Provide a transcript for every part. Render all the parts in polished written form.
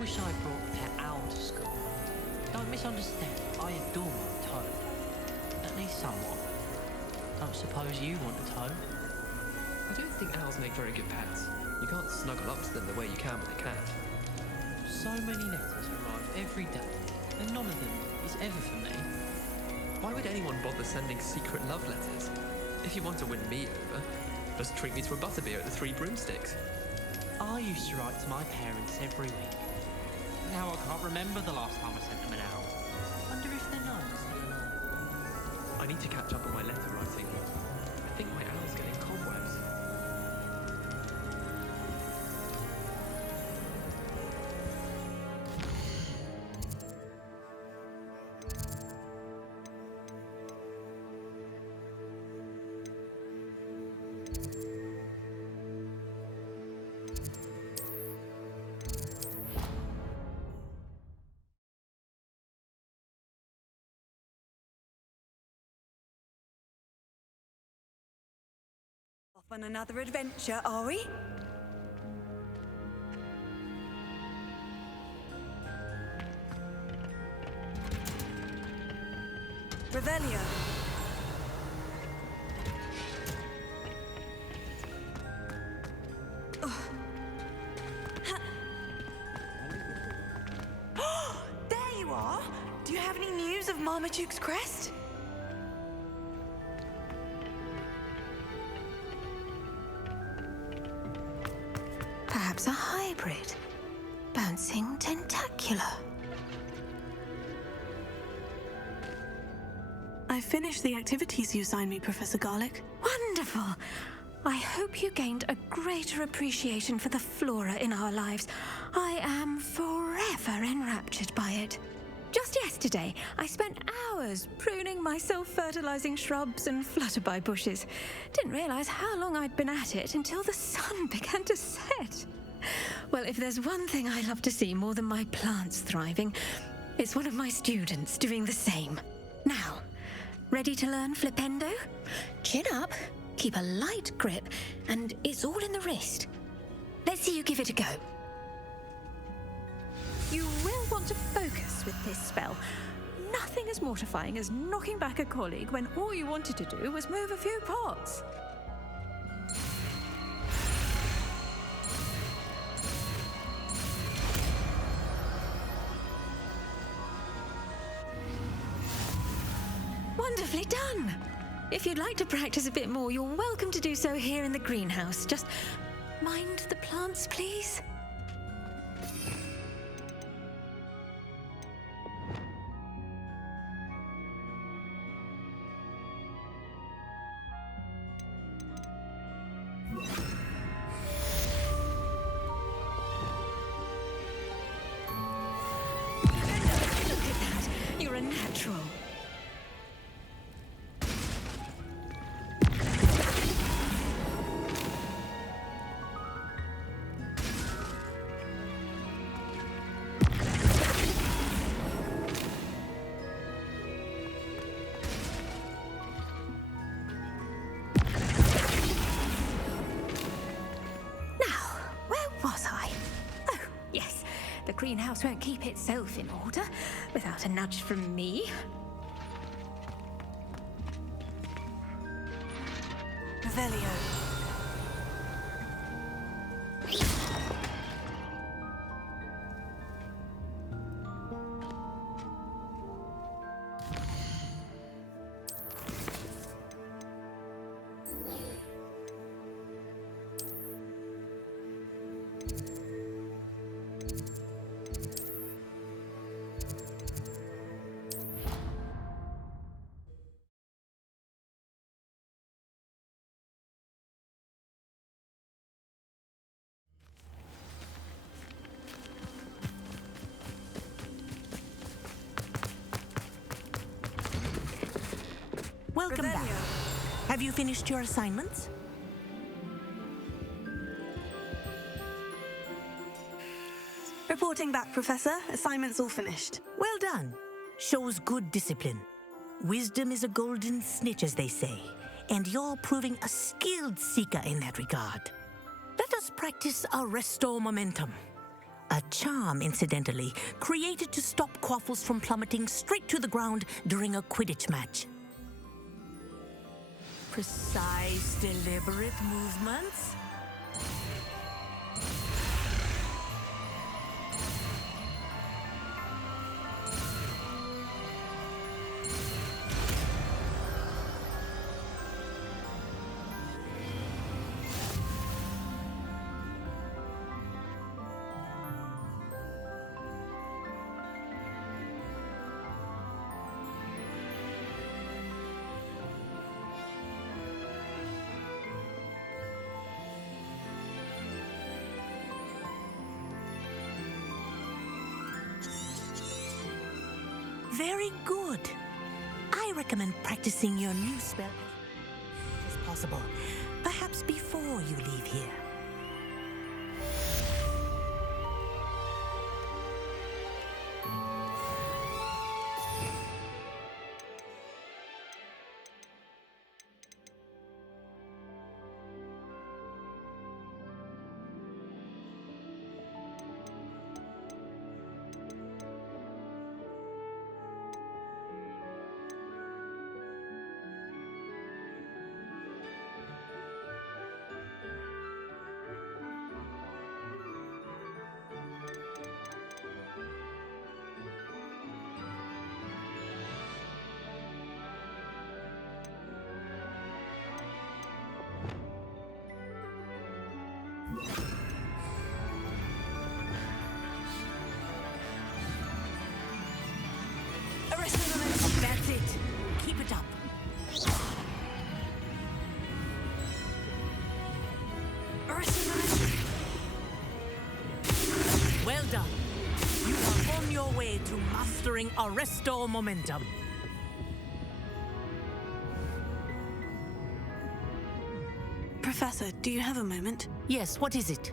Wish I brought Pet Owl to school. Don't misunderstand, I adore my toad. At least somewhat. Don't suppose you want a toad? I don't think owls make very good pets. You can't snuggle up to them the way you can with a cat. So many letters arrive every day, and none of them is ever for me. Why would anyone bother sending secret love letters? If you want to win me over, just treat me to a butterbeer at the Three Broomsticks. I used to write to my parents every week. Now I can't remember the last time I sent them an owl. Wonder if they know I'm still alive. I need to catch up on my letter writing. I think my owl's getting cobwebs. On another adventure, are we? Revelio. There you are! Do you have any news of Marmaduke's crest? Perhaps a hybrid. Bouncing tentacular. I finished the activities you assigned me, Professor Garlick. Wonderful! I hope you gained a greater appreciation for the flora in our lives. I am forever enraptured by it. Just yesterday, I spent hours pruning my self-fertilizing shrubs and flutterby bushes. Didn't realize how long I'd been at it until the sun began to set. Well, if there's one thing I love to see more than my plants thriving, it's one of my students doing the same. Now, ready to learn Flipendo? Chin up, keep a light grip, and it's all in the wrist. Let's see you give it a go. You will want to focus with this spell. nothing as mortifying as knocking back a colleague when all you wanted to do was move a few pots. Wonderfully done! If you'd like to practice a bit more, you're welcome to do so here in the greenhouse. Just mind the plants, please. Look at that! You're a natural. The greenhouse won't keep itself in order without a nudge from me. Revelio. Welcome back. Have you finished your assignments? Reporting back, Professor. Assignment's all finished. Well done. Shows good discipline. Wisdom is a golden snitch, as they say, and you're proving a skilled seeker in that regard. Let us practice Arresto Momentum. A charm, incidentally, created to stop quaffles from plummeting straight to the ground during a Quidditch match. Precise, deliberate movements. Very good. I recommend practicing your new spell as possible, perhaps before you leave here. That's it. Keep it up. Well done. You are on your way to mastering Arresto Momentum. Professor, do you have a moment? Yes, what is it?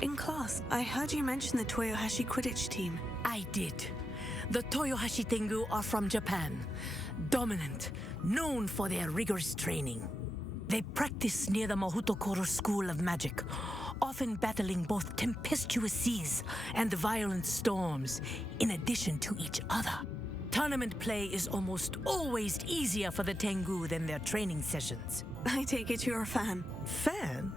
In class, I heard you mention the Toyohashi Quidditch team. I did. The Toyohashi Tengu are from Japan. Dominant, known for their rigorous training. They practice near the Mahutokoro School of Magic, often battling both tempestuous seas and violent storms, in addition to each other. Tournament play is almost always easier for the Tengu than their training sessions. I take it you're a fan. Fan?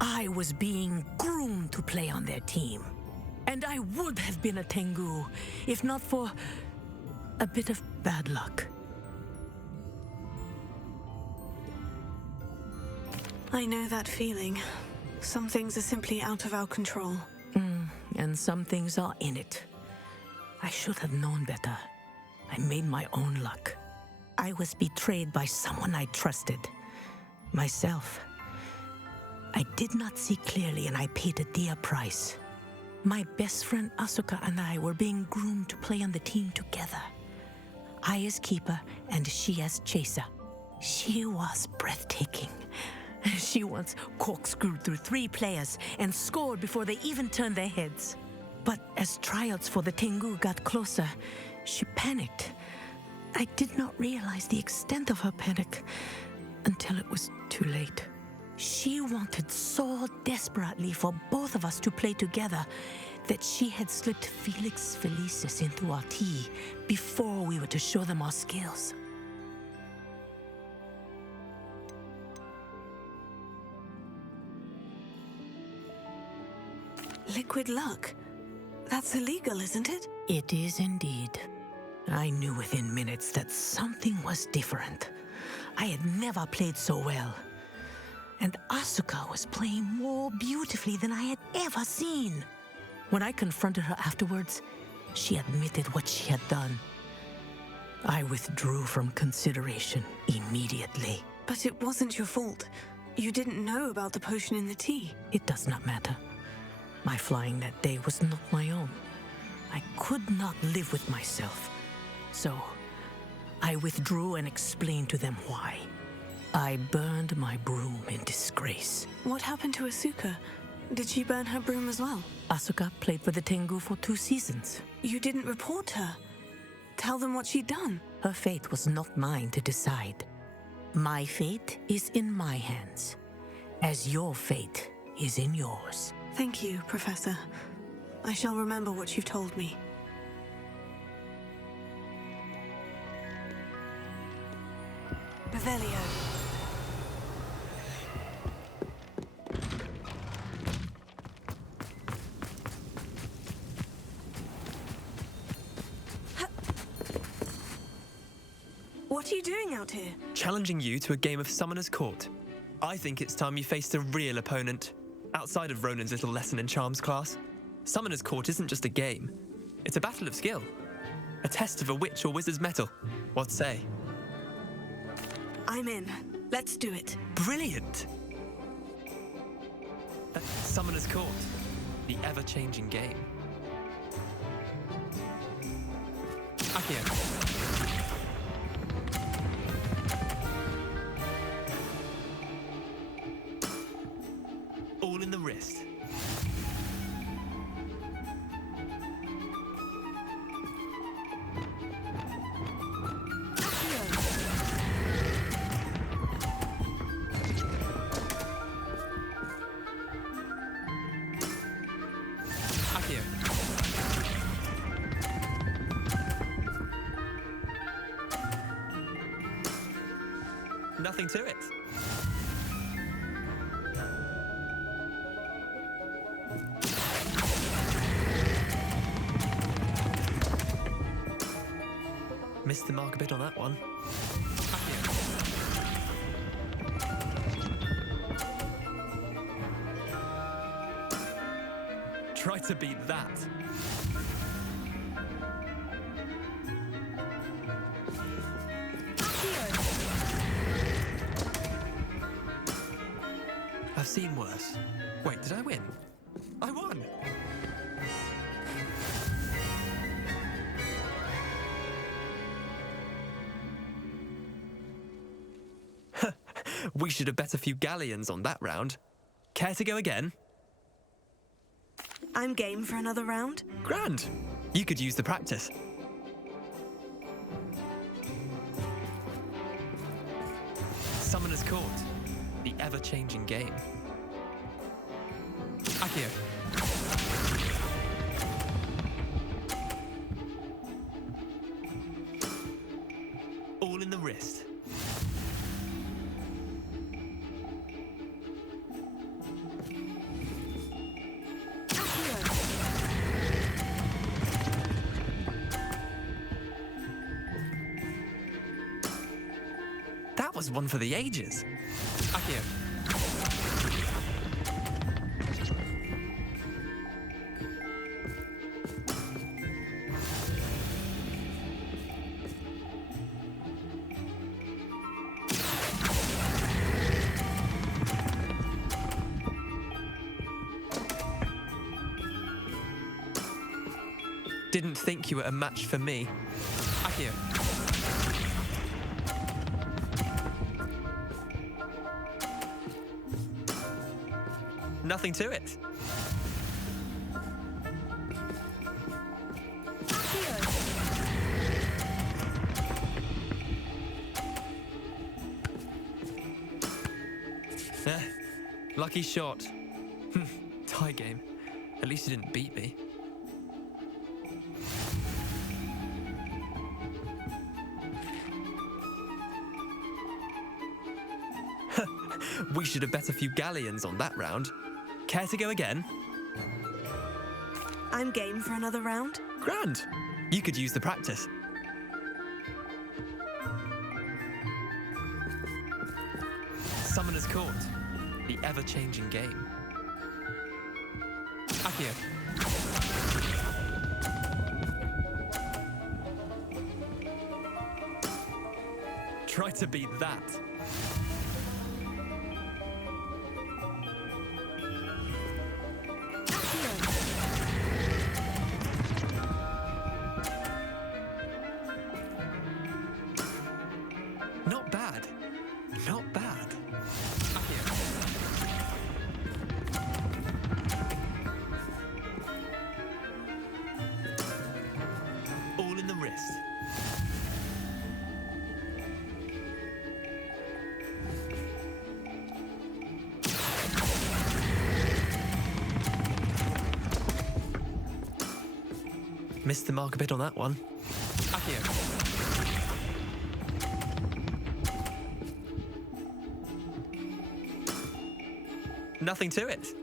I was being groomed to play on their team. And I would have been a Tengu if not for a bit of bad luck. I know that feeling. Some things are simply out of our control. And some things are in it. I should have known better. I made my own luck. I was betrayed by someone I trusted. Myself. I did not see clearly and I paid a dear price. My best friend Asuka and I were being groomed to play on the team together. I as keeper and she as chaser. She was breathtaking. She once corkscrewed through 3 players and scored before they even turned their heads. But as tryouts for the Tengu got closer, she panicked. I did not realize the extent of her panic until it was too late. She wanted so desperately for both of us to play together that she had slipped Felix Felicis into our tea before we were to show them our skills. Liquid luck? That's illegal, isn't it? It is indeed. I knew within minutes that something was different. I had never played so well. And Asuka was playing more beautifully than I had ever seen. When I confronted her afterwards, she admitted what she had done. I withdrew from consideration immediately. But it wasn't your fault. You didn't know about the potion in the tea. It does not matter. My flying that day was not my own. I could not live with myself. So, I withdrew and explained to them why. I burned my broom in disgrace. What happened to Asuka? Did she burn her broom as well? Asuka played for the Tengu for 2 seasons. You didn't report her. Tell them what she'd done. Her fate was not mine to decide. My fate is in my hands, as your fate is in yours. Thank you, Professor. I shall remember what you've told me. Revelio. What are you doing out here? Challenging you to a game of Summoner's Court. I think it's time you faced a real opponent. Outside of Ronan's little lesson in charms class, Summoner's Court isn't just a game. It's a battle of skill. A test of a witch or wizard's mettle. What say? I'm in. Let's do it. Brilliant! Summoner's Court. The ever-changing game. Akio. All in the wrist. Akio. Nothing to it. Missed the mark a bit on that one. Try to beat that. I've seen worse. Wait, did I win? I won! We should have bet a few galleons on that round. Care to go again? I'm game for another round. Grand. You could use the practice. Summoner's Court, the ever-changing game. Akio. All in the wrist. That was one for the ages. Akio. Didn't think you were a match for me. Akio. Nothing to it. Lucky shot. Tie game. At least you didn't beat me. We should have bet a few galleons on that round. Care to go again? I'm game for another round. Grand. You could use the practice. Summoner's Court, the ever-changing game. Akio. Try to beat that. Not bad. Not bad. Akio. All in the wrist. Missed the mark a bit on that one. Akio. Nothing to it.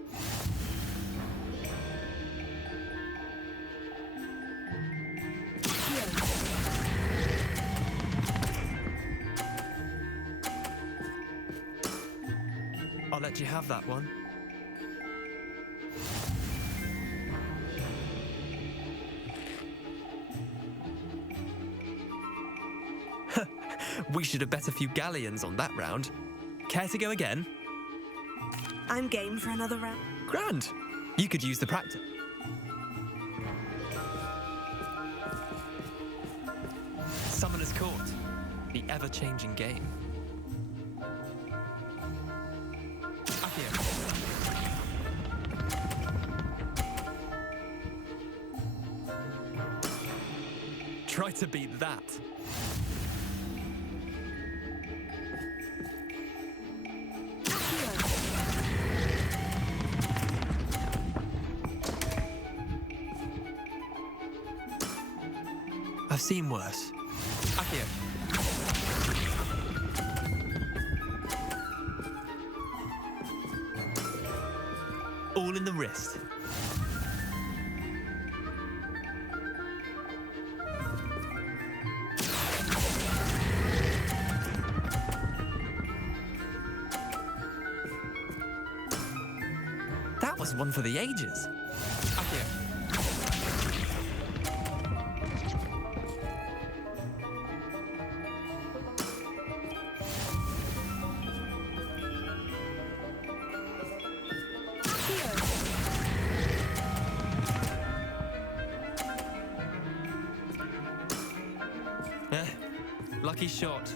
I'll let you have that one. We should have bet a few galleons on that round. Care to go again? I'm game for another round. Grand. You could use the practice. Summoner's Court, the ever-changing game. Akio. Try to beat that. I've seen worse. Akio. All in the wrist. That was one for the ages. Akio. Lucky shot.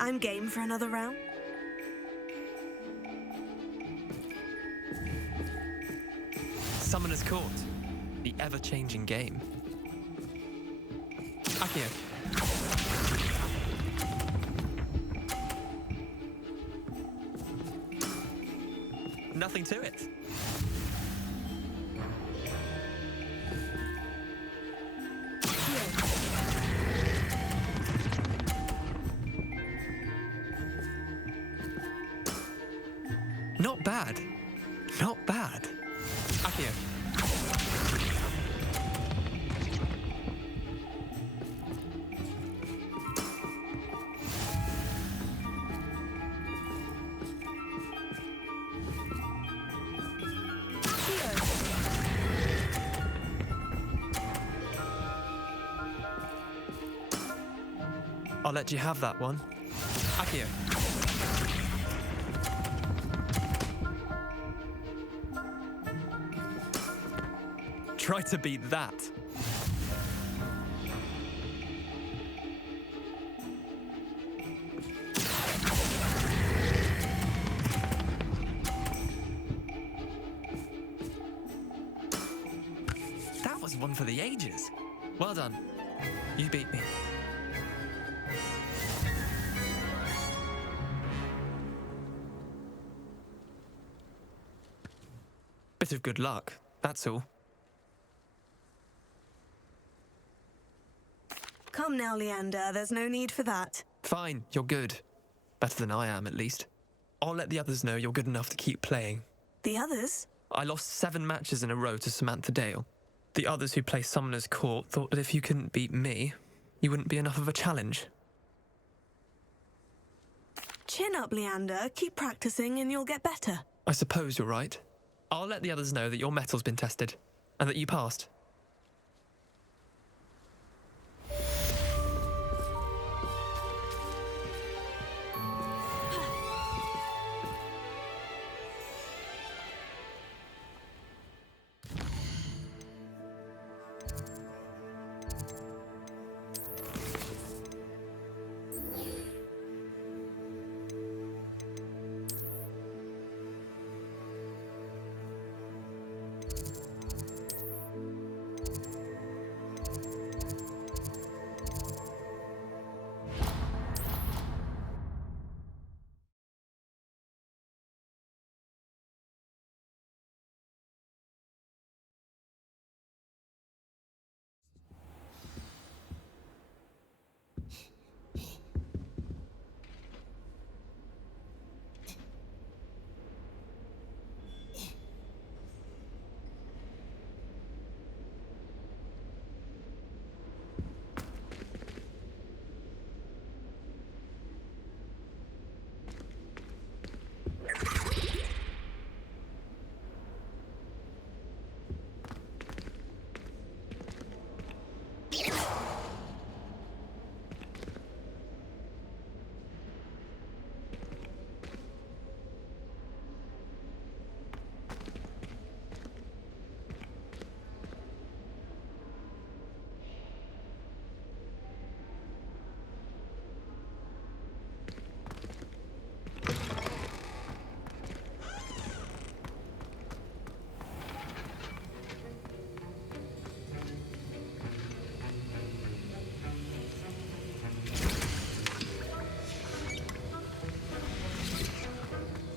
I'm game for another round. Summoner's Court. The ever-changing game. Akio. Nothing to it. Not bad. Not bad. Akio. I'll let you have that one. Akio. Try to beat that. That was one for the ages. Well done. You beat me. Bit of good luck, that's all. Come now, Leander. There's no need for that. Fine, you're good. Better than I am, at least. I'll let the others know you're good enough to keep playing. The others? I lost 7 matches in a row to Samantha Dale. The others who play Summoner's Court thought that if you couldn't beat me, you wouldn't be enough of a challenge. Chin up, Leander. Keep practicing and you'll get better. I suppose you're right. I'll let the others know that your metal's been tested, and that you passed.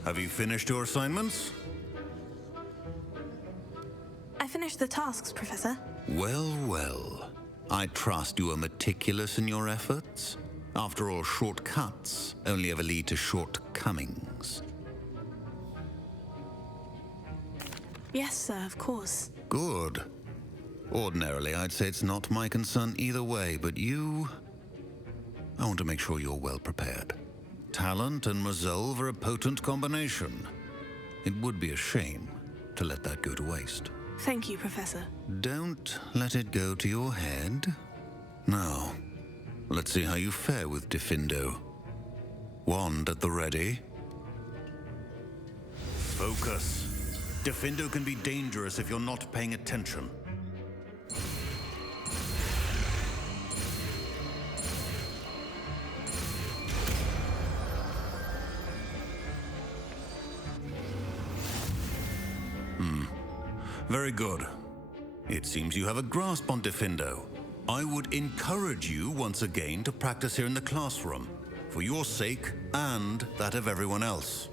Have you finished your assignments? I finished the tasks, Professor. Well, well. I trust you are meticulous in your efforts. After all, shortcuts only ever lead to shortcomings. Yes, sir, of course. Good. Ordinarily, I'd say it's not my concern either way, but you... I want to make sure you're well prepared. Talent and resolve are a potent combination. It would be a shame to let that go to waste. Thank you, Professor. Don't let it go to your head. Now, let's see how you fare with Diffindo. Wand at the ready. Focus. Diffindo can be dangerous if you're not paying attention. Very good. It seems you have a grasp on Diffindo. I would encourage you once again to practice here in the classroom, for your sake and that of everyone else.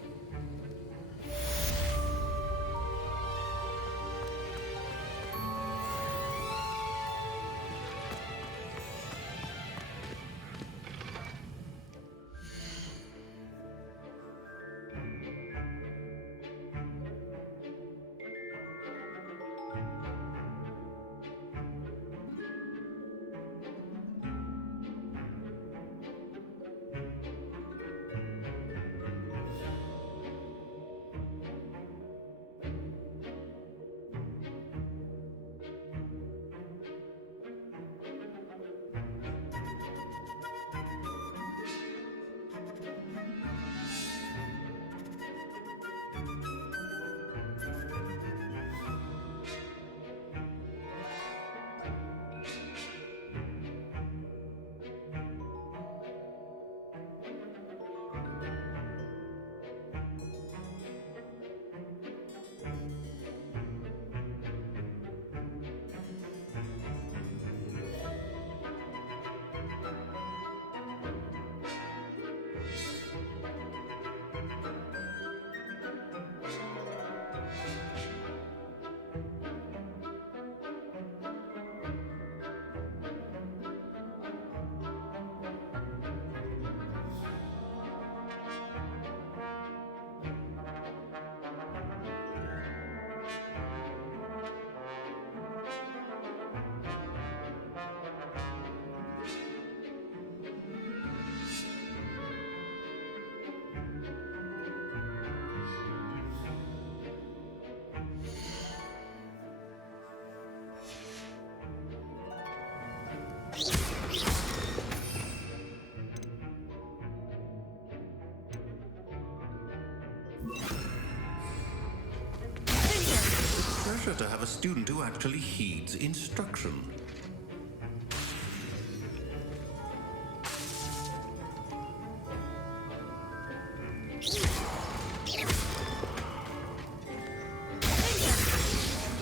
Pleasure to have a student who actually heeds instruction.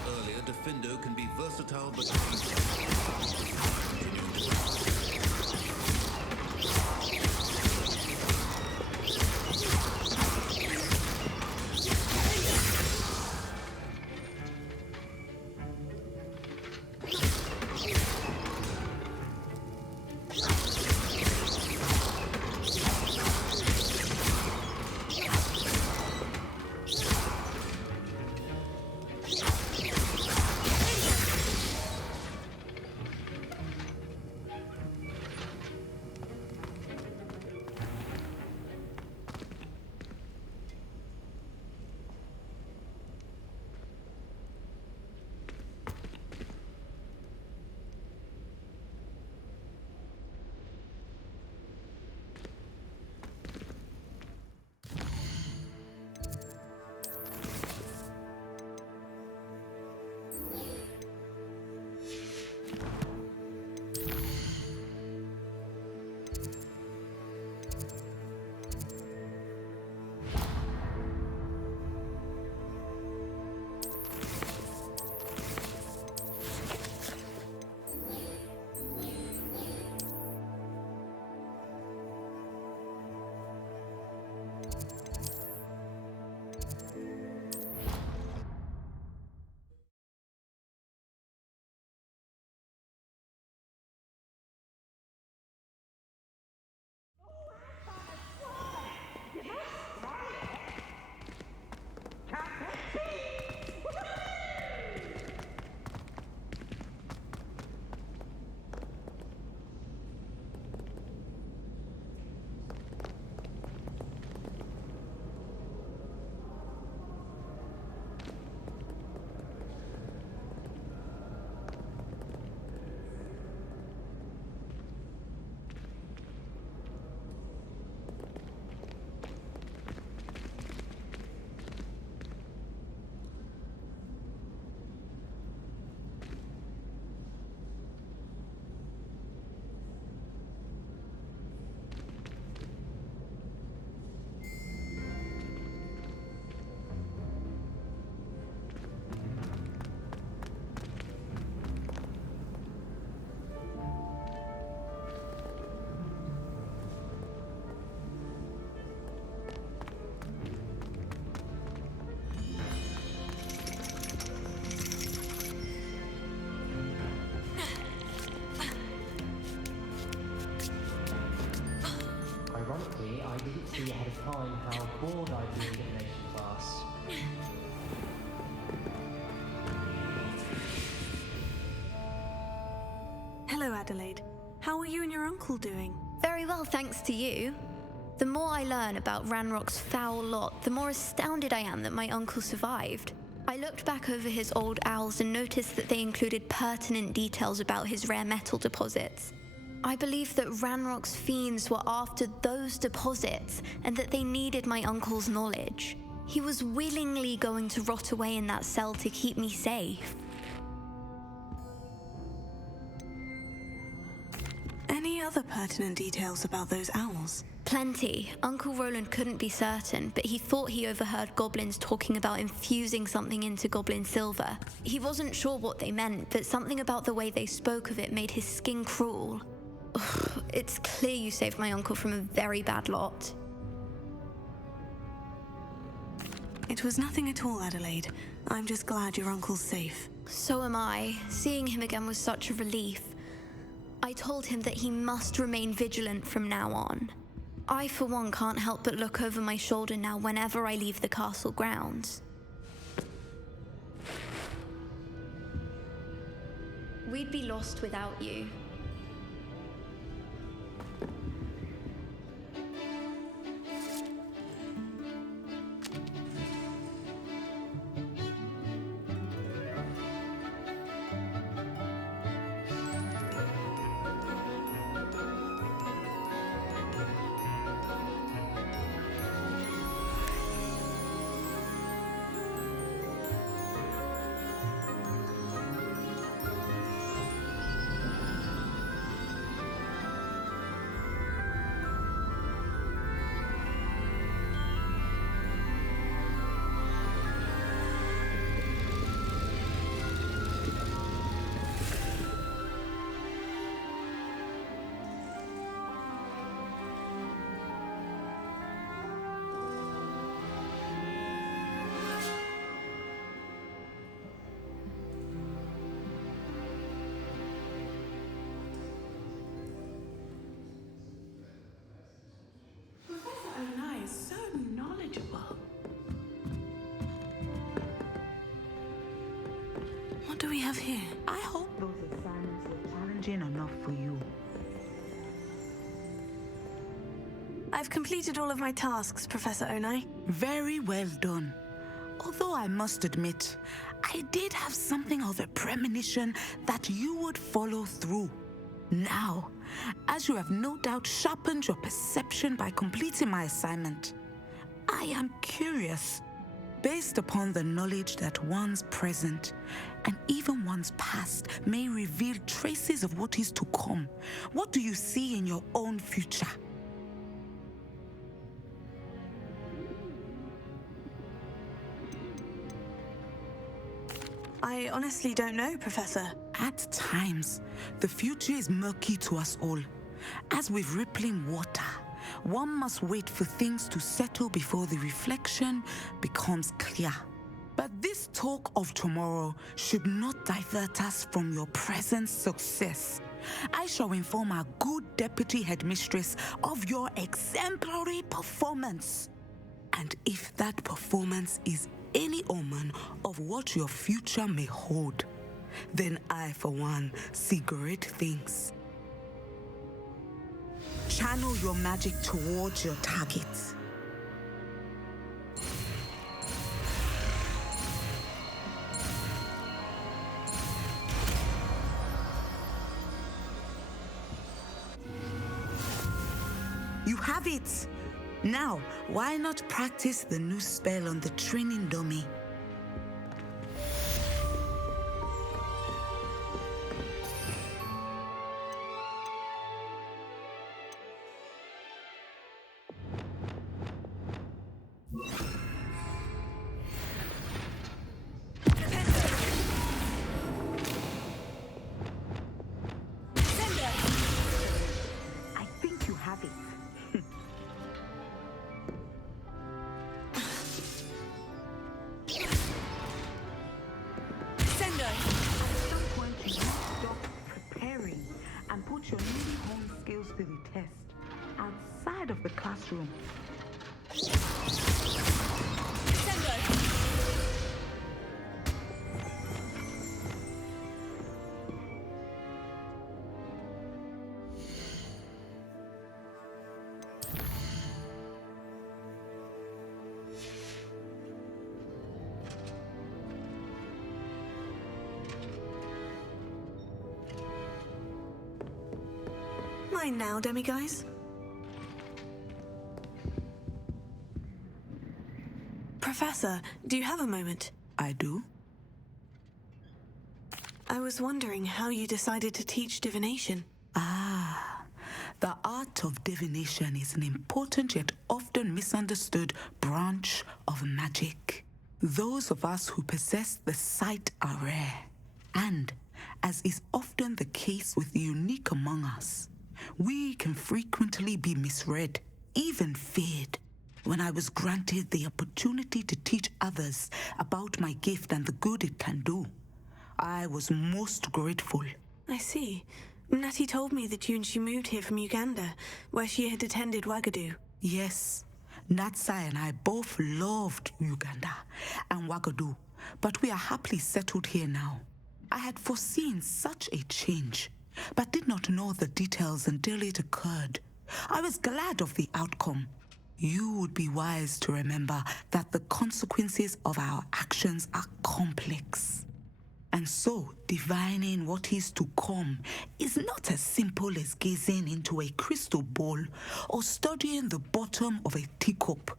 Earlier, Diffindo can be versatile, but Hello, Adelaide. How are you and your uncle doing? Very well, thanks to you. The more I learn about Ranrock's foul lot, the more astounded I am that my uncle survived. I looked back over his old owls and noticed that they included pertinent details about his rare metal deposits. I believe that Ranrock's fiends were after those deposits and that they needed my uncle's knowledge. He was willingly going to rot away in that cell to keep me safe. Any other pertinent details about those owls? Plenty. Uncle Roland couldn't be certain, but he thought he overheard goblins talking about infusing something into goblin silver. He wasn't sure what they meant, but something about the way they spoke of it made his skin crawl. Ugh, it's clear you saved my uncle from a very bad lot. It was nothing at all, Adelaide. I'm just glad your uncle's safe. So am I. Seeing him again was such a relief. I told him that he must remain vigilant from now on. I, for one, can't help but look over my shoulder now whenever I leave the castle grounds. We'd be lost without you. What do we have here? I hope those assignments were challenging enough for you. I've completed all of my tasks, Professor Onai. Very well done. Although I must admit, I did have something of a premonition that you would follow through. Now, as you have no doubt sharpened your perception by completing my assignment, I am curious, based upon the knowledge that one's present and even one's past may reveal traces of what is to come. What do you see in your own future? I honestly don't know, Professor. At times, the future is murky to us all. As with rippling water, one must wait for things to settle before the reflection becomes clear. But this talk of tomorrow should not divert us from your present success. I shall inform our good deputy headmistress of your exemplary performance. And if that performance is any omen of what your future may hold, then I, for one, see great things. Channel your magic towards your targets. You have it! Now, why not practice the new spell on the training dummy? I think you have it. At some point, you must stop preparing and put your newly honed skills to the test outside of the classroom. mind now, demiguise. Professor, do you have a moment? I do. I was wondering how you decided to teach divination. The art of divination is an important yet often misunderstood branch of magic. Those of us who possess the sight are rare, and, as is often the case with the unique among us, we can frequently be misread, even feared. When I was granted the opportunity to teach others about my gift and the good it can do, I was most grateful. I see. Natty told me that you and she moved here from Uganda, where she had attended Wagadu. Yes, Natsai and I both loved Uganda and Wagadu, but we are happily settled here now. I had foreseen such a change, but did not know the details until it occurred. I was glad of the outcome. You would be wise to remember that the consequences of our actions are complex. And so, divining what is to come is not as simple as gazing into a crystal ball or studying the bottom of a teacup.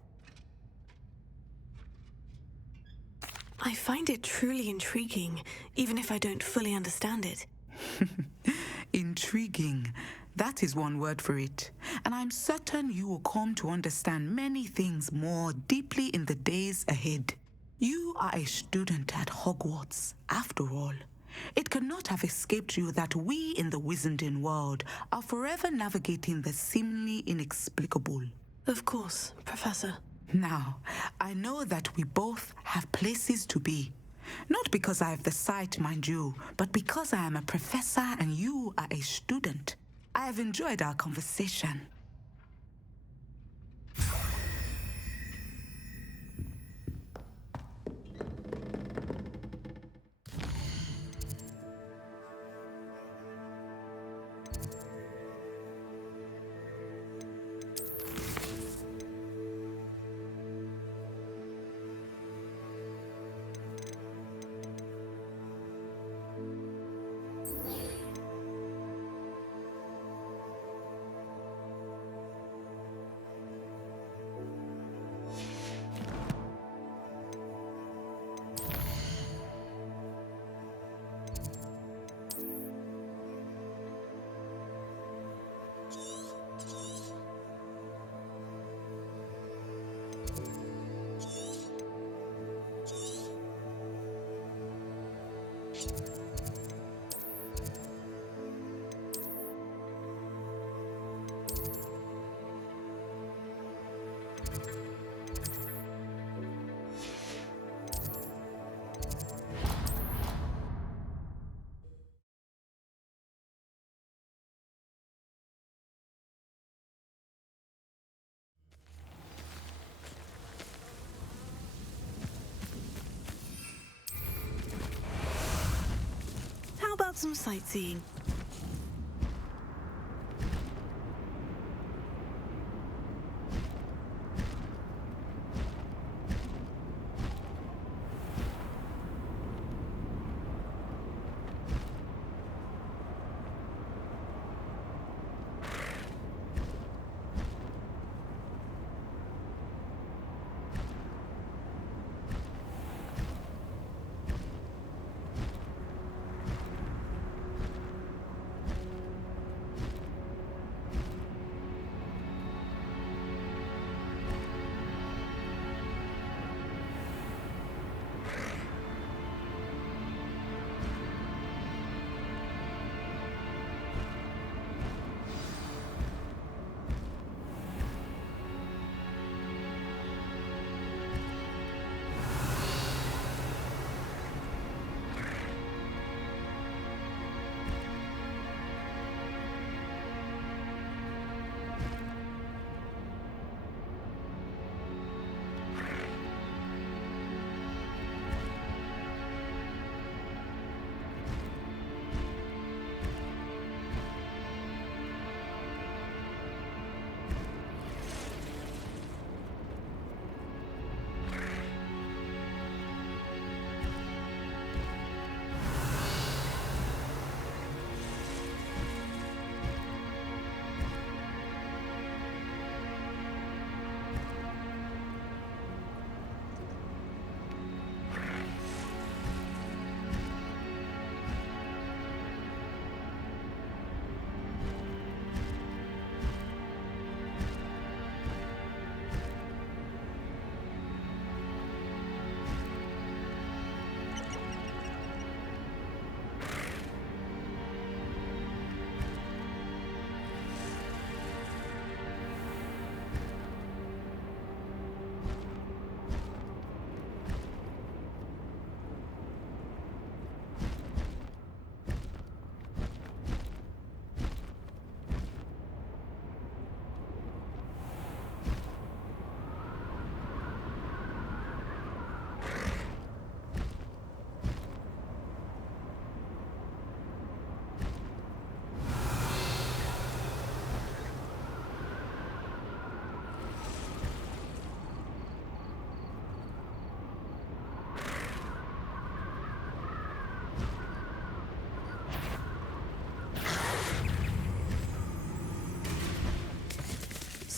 I find it truly intriguing, even if I don't fully understand it. Intriguing. That is one word for it. And I'm certain you will come to understand many things more deeply in the days ahead. You are a student at Hogwarts, after all. It cannot have escaped you that we in the Wizarding world are forever navigating the seemingly inexplicable. Of course, Professor. Now, I know that we both have places to be. Not because I have the sight, mind you, but because I am a professor and you are a student. I have enjoyed our conversation. How about some sightseeing?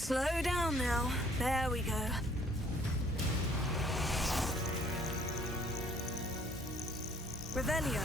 Slow down now. There we go. Revelio.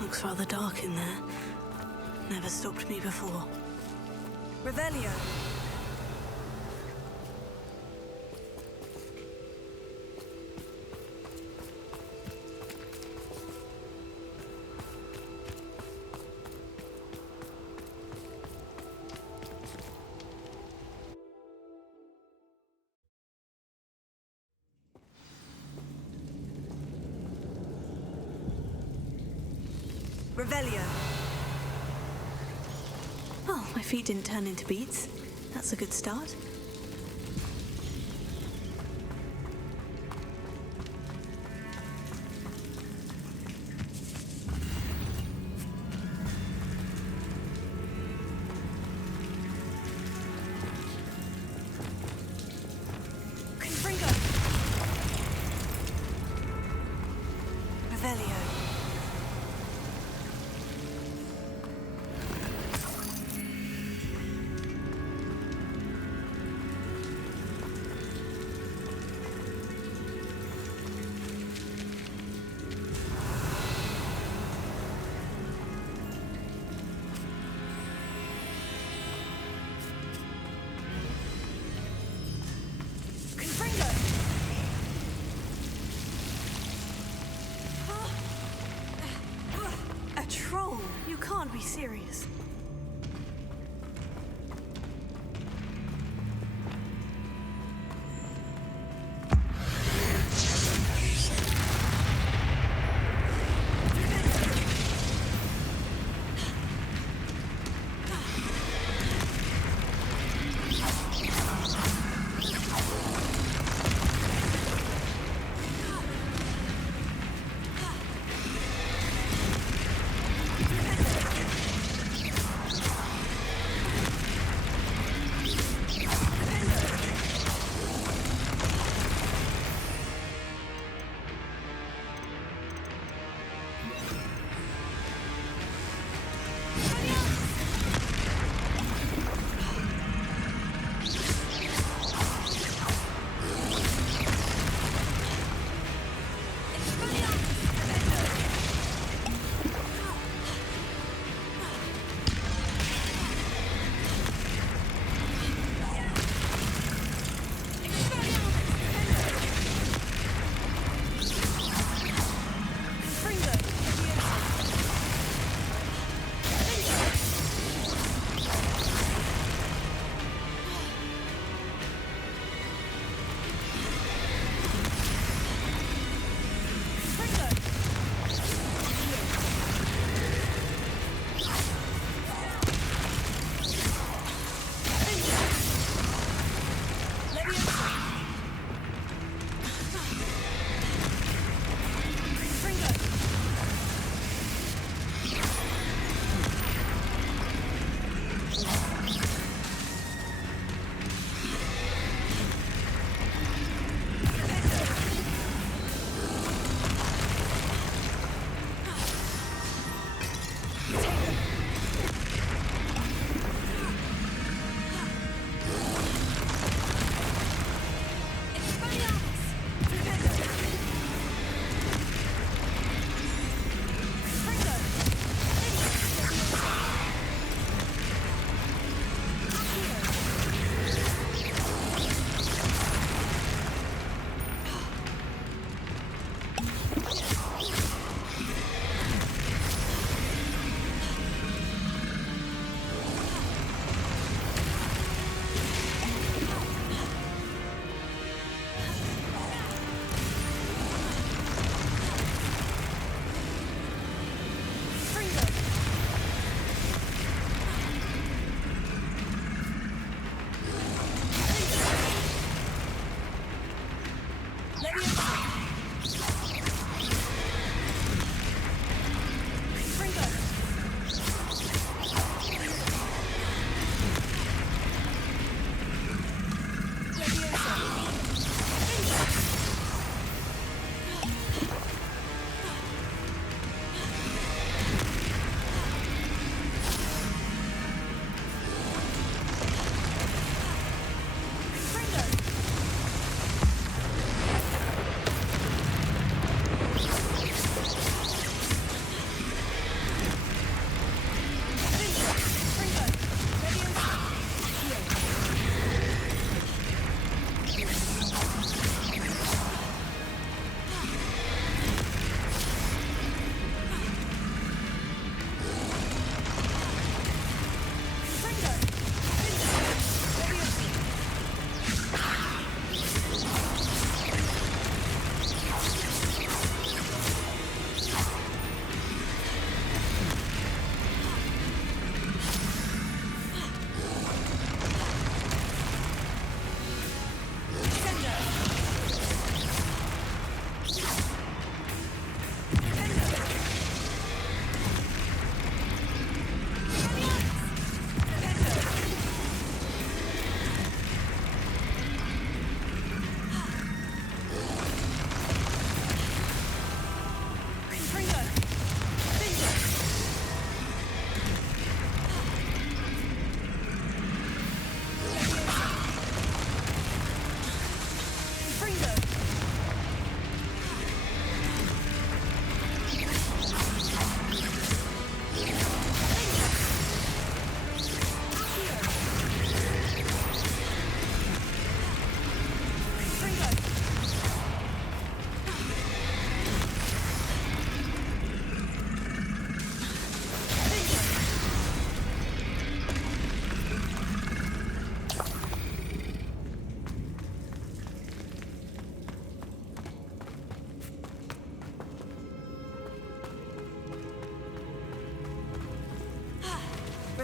Looks rather dark in there. Never stopped me before. Revelio. Revelio. Oh, my feet didn't turn into beads. That's a good start. Confringo. Revelio. A troll? You can't be serious.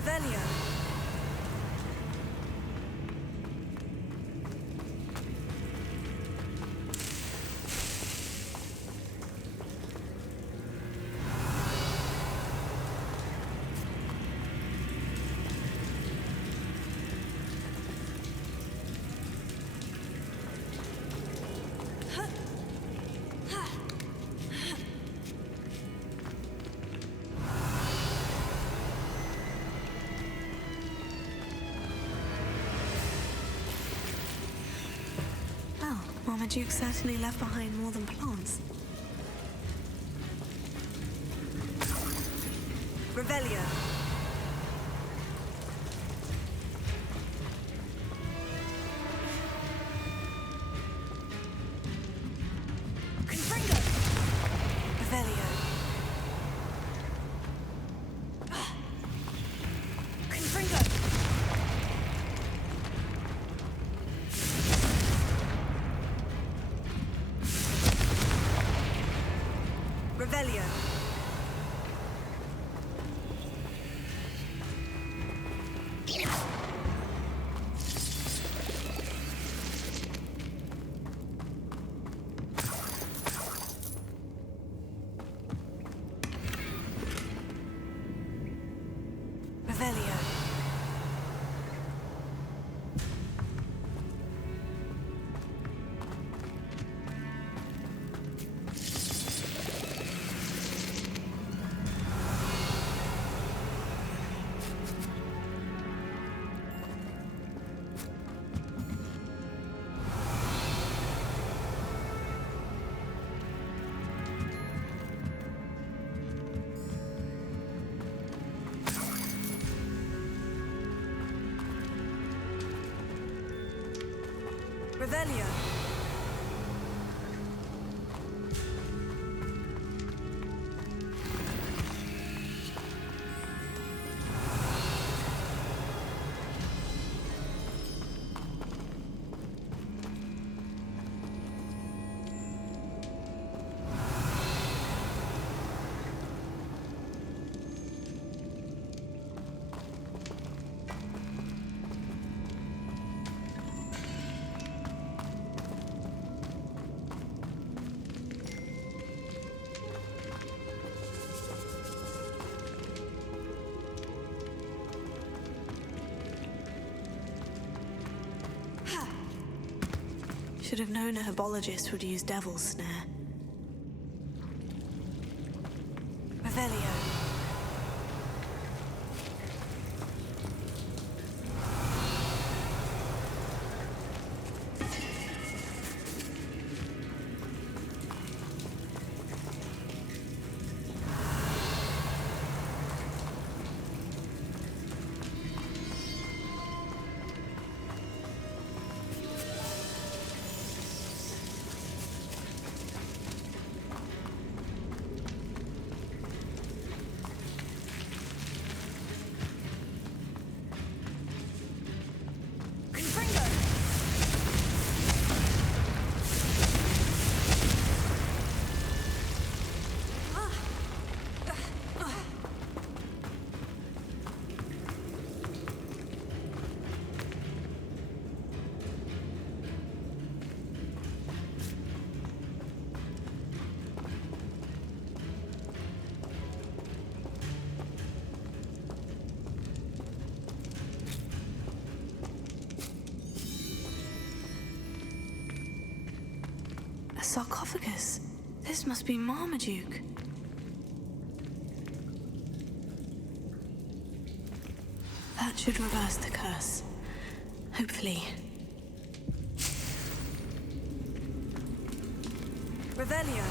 Revelio. Marmaduke certainly left behind more than plants. Revelio. Confringo. Revelio. Confringo. Revelio. Revelio. Revelio. Should have known a herbologist would use Devil's Snare. Revelio. A sarcophagus. This must be Marmaduke. That should reverse the curse. Hopefully. Revelio.